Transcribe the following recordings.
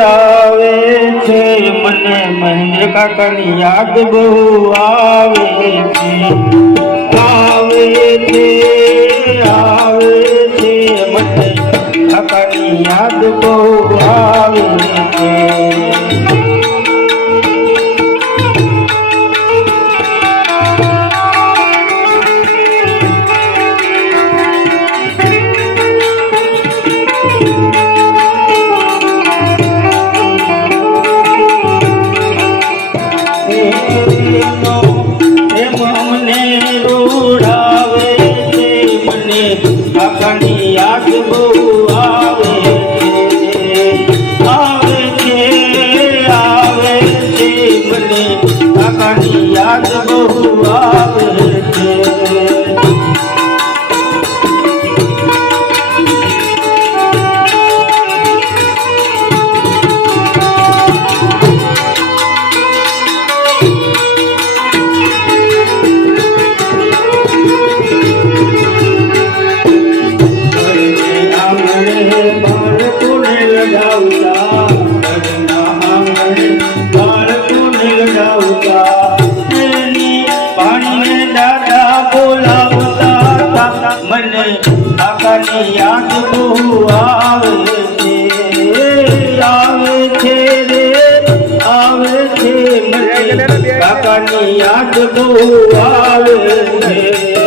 આવે છે મને મહેન્દ્ર કાકાની યાદ બહુ આવે છે. યાદ બહુ આવે છે આવે છે રે, આવે છે મને. કાકાની યાદ બહુ આવે છે.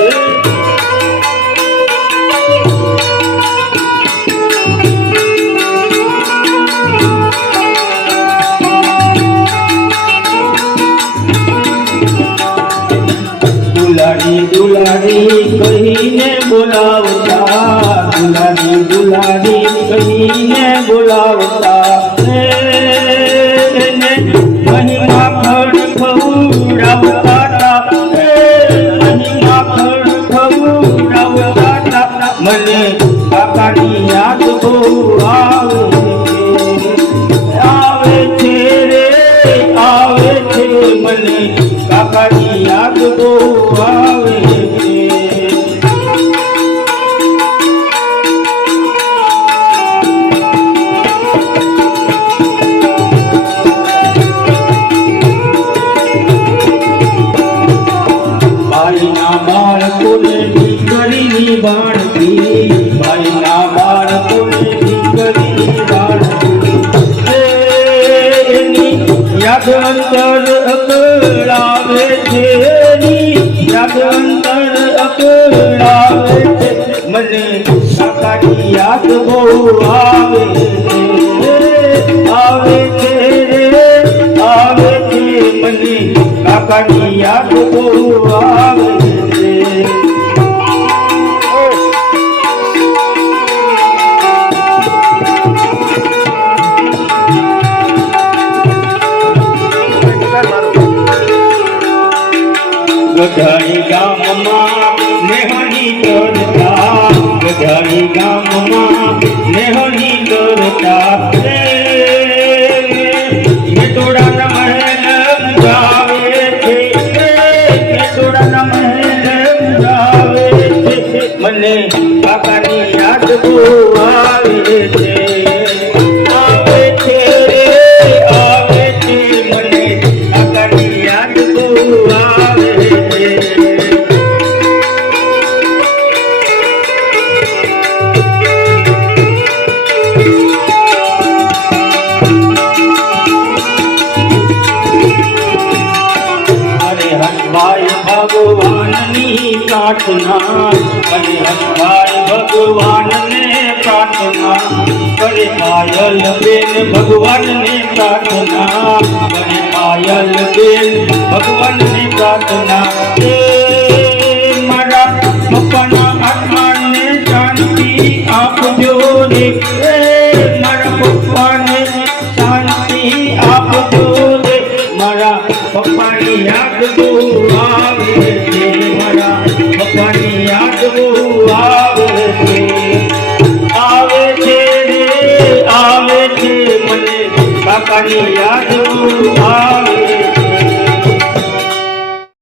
કહીને બોલાવતા દુલારી દુલારી કહીને બોલાવતા. अॻेतर अकड़ा मले काका यादि हो मलिन का यादि ગઢાઈ ગામમાં નેહની કરતા ગઢાઈ ગામમાં નેહની કરતા. મેટોડાના મહેલ જાવે છે મેટોડાના મહેલ ગાવે મને કાકાની યાદ બહુ અરે હસભાઈ ભગવાનની પ્રાર્થના કરે હસભાઈ ભગવાનને પ્રાર્થના કરે પાયલ બેન ભગવાનને પ્રાર્થના કરે પાયલ બેન ભગવાનની પ્રાર્થના. એ મારા પપ્પાના આત્માને શાંતિ આપજો રે. એ મારા પપ્પાને શાંતિ આપજો રે. મારા પપ્પાની યાદ બહુ ಕಾಣಿಯಾಗ